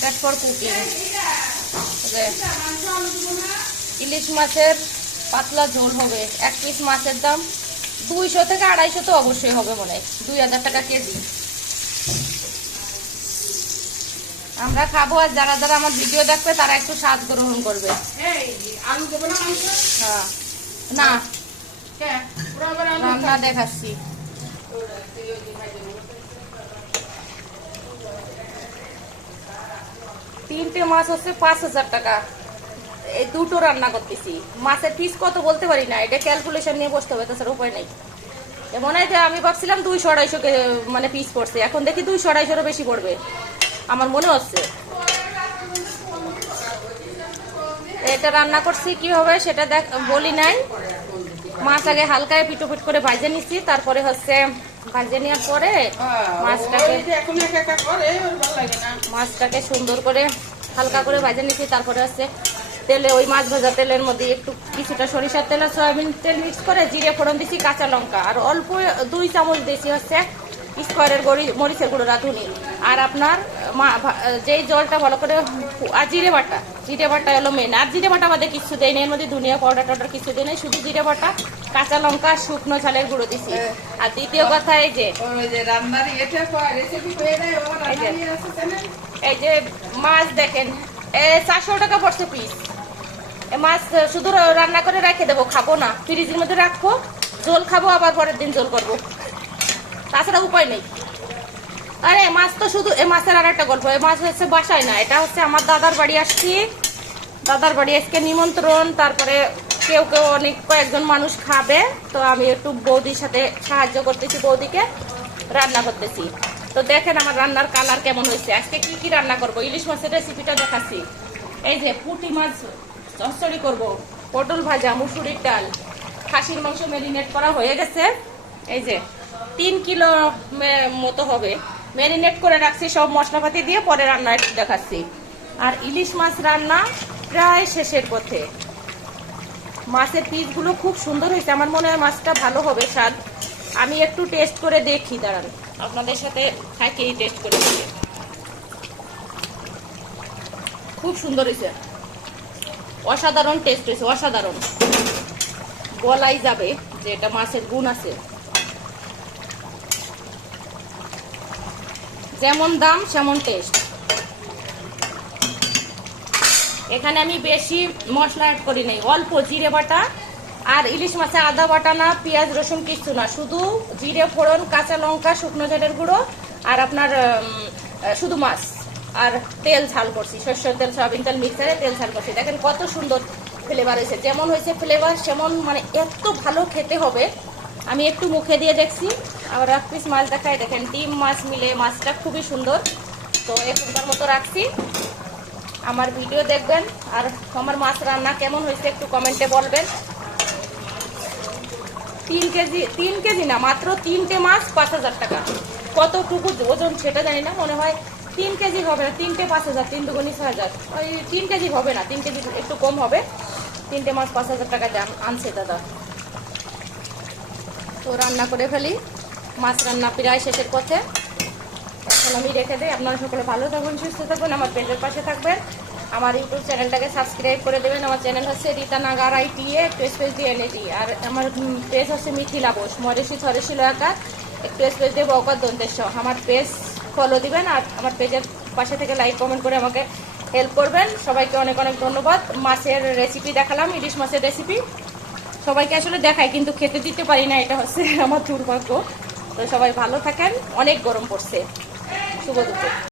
Pet for cooking ইলিশ মাছের পাতলা ঝোল হবে এক পিস মাছের দাম দুইশো থেকে আড়াইশো তো অবশ্যই হবে মনে হয়। দুই হাজার টাকা কেজি। আমরা খাব আর যারা যারা আমার ভিডিও দেখবে তারা একটু স্বাদ গ্রহণ করবে। না হ্যাঁ। রান্না দেখাচ্ছি। তিনটে মাছ হচ্ছে পাঁচ হাজার টাকা। এই দুটো রান্না করতেছি। মাছের পিস কত বলতে পারি না, এটা ক্যালকুলেশন নিয়ে বসতে হবে, তাছাড়া উপায় নেই। মনে হয় আমি ভাবছিলাম দুইশো আড়াইশো মানে পিস পড়ছে, এখন দেখি দুইশো আড়াইশোরও বেশি পড়বে। আমার মনে হচ্ছে। এটা রান্না করছি, কি হবে সেটা দেখ, বলি নাই। মাছ আগে হালকায় পিটো পিট করে ভাজে নিচ্ছি তারপরে হচ্ছে ভাজে নেওয়ার পরে মাছটাকে ওই যে এখন একা একা করে ওর ভালো লাগে না। মাছটাকে সুন্দর করে হালকা করে ভাজে নিচ্ছি তারপরে হচ্ছে তেলে ওই মাছ ভাজা তেলের মধ্যে একটু কিছুটা সরিষার তেল আর সয়াবিন তেল মিক্স করে জিরে ফোড়ন দিছি কাঁচা লঙ্কা। আর অল্প দুই চামচ দিয়েছি হচ্ছে স্কোয়ারের গড়ি মরিচের গুঁড়ো রাঁধুনি। আর আপনার মা- যেই জলটা ভালো করে আর জিরে বাটা জিরে বাটা হলো মেন আর জিরে বাটা বাদে কিছু দেয় এর মধ্যে ধুনিয়া পাউডার টাউডার কিছু দেয় নাই। শুধু জিরে বাটা কাঁচা লঙ্কা শুকনো ঝালের গুঁড়ো দিছি। আর দ্বিতীয় কথা এই যে যে এই যে। যে মাছ দেখেন এ চারশো টাকা পড়ছে পিস মাছ শুধু রান্না করে রেখে দেবো খাব না। ফ্রিজের মধ্যে রাখব জল খাব আবার পরের দিন জল করব। তাছাড়া উপায় নেই। আরে, মাছ তো শুধু, এ মাছের আর একটা গল্প। এ মাছ হচ্ছে বাসায় না, এটা হচ্ছে আমার দাদার বাড়ি আসছি। দাদার বাড়ি আজকে নিমন্ত্রণ, তারপরে কেউ কেউ অনেক কয়েকজন মানুষ খাবে, তো আমি একটু বৌদির সাথে সাহায্য করতেছি, বৌদিকে রান্না করতেছি। তো দেখেন আমার রান্নার কালার কেমন হয়েছে। আজকে কি কি রান্না করব? ইলিশ মাছের রেসিপিটা দেখাচ্ছি। এই যে পুঁটি মাছ, চচ্চড়ি করব। পটল ভাজা, মুসুরির ডাল, খাসির মাংস ম্যারিনেট করা হয়ে গেছে। এই যে তিন কিলো মতো হবে। ম্যারিনেট করে রাখছি সব মশলাপাতি দিয়ে, পরে রান্না দেখাচ্ছি। আর ইলিশ মাছ রান্না প্রায় শেষের পথে। মাছের পিসগুলো খুব সুন্দর হয়েছে। আমার মনে হয় মাছটা ভালো হবে, স্বাদ। আমি একটু টেস্ট করে দেখি, দাঁড়ান। আপনাদের সাথে থাকেই টেস্ট করে দেখি। খুব সুন্দর হয়েছে। অসাধারণ টেস্ট হয়েছে, অসাধারণ। বলাই যাবে যে এটা মাছের গুণ আছে। যেমন দাম, সেমন টেস্ট এখানে আমি বেশি মশলা অ্যাড করি নাই, অল্প জিরে বাটা আর ইলিশ মাছে আদা বাটা না, পেঁয়াজ, রসুন কিচ্ছু না, শুধু জিরে ফোড়ন, কাঁচা লঙ্কা, শুকনো ঝালের গুঁড়ো আর আপনার শুধু মাছ আর তেল ঝাল করছি, সর্ষের তেল, সয়াবিন তেল, মিক্সারে তেল ঝাল করছি। দেখেন কত সুন্দর ফ্লেভার হয়েছে। যেমন হয়েছে ফ্লেভার সেমন মানে এত ভালো খেতে হবে আমি একটু মুখে দিয়ে দেখছি। আবার এক পিস মাছ দেখাই। দেখেন, ডিম মাছ মিলে মাছটা খুবই সুন্দর। তো এখনকার মতো রাখছি। আমার ভিডিও দেখবেন। আর আমার মাছ রান্না কেমন হয়েছে একটু কমেন্টে বলবেন। তিন কেজি তিন কেজি না, মাত্র তিনটে মাছ পাঁচ হাজার টাকা। কতটুকু ওজন সেটা জানি না। মনে হয় তিন কেজি হবে না, তিনটে পাঁচ হাজার, তিন দুগুনি ছয় হাজার। ওই তিন কেজি হবে না, তিন কেজি একটু কম হবে। তিনটে মাছ পাঁচ হাজার টাকা আনছে দাদা। তো রান্না করে ফেলি। মাছ রান্না প্রায় শেষের পথে। এখন আমি রেখে দিই। আপনারা সকলে ভালো থাকবেন সুস্থ থাকবেন আমার পেজের পাশে থাকবেন। আমার ইউটিউব চ্যানেলটাকে সাবস্ক্রাইব করে দেবেন। আমার চ্যানেল হচ্ছে রীতা নাগার আইটিএ একটু স্পেস দিয়ে এনেটি আর আমার পেজ হচ্ছে মিথিলা বোস, মরেশি থরেশি লয়াকা একটু স্পেস দিয়ে বকর দন্তেশ্ব আমার পেজ ফলো দিবেন আর আমার পেজের পাশে থেকে লাইক কমেন্ট করে আমাকে হেল্প করবেন। সবাইকে অনেক অনেক ধন্যবাদ। মাছের রেসিপি দেখালাম, ইলিশ মাছের রেসিপি সবাইকে আসলে দেখাই কিন্তু খেতে দিতে পারি না, এটা হচ্ছে আমার দুর্ভাগ্য। তো সবাই ভালো থাকেন, অনেক গরম পড়ছে। শুভ দুপুর।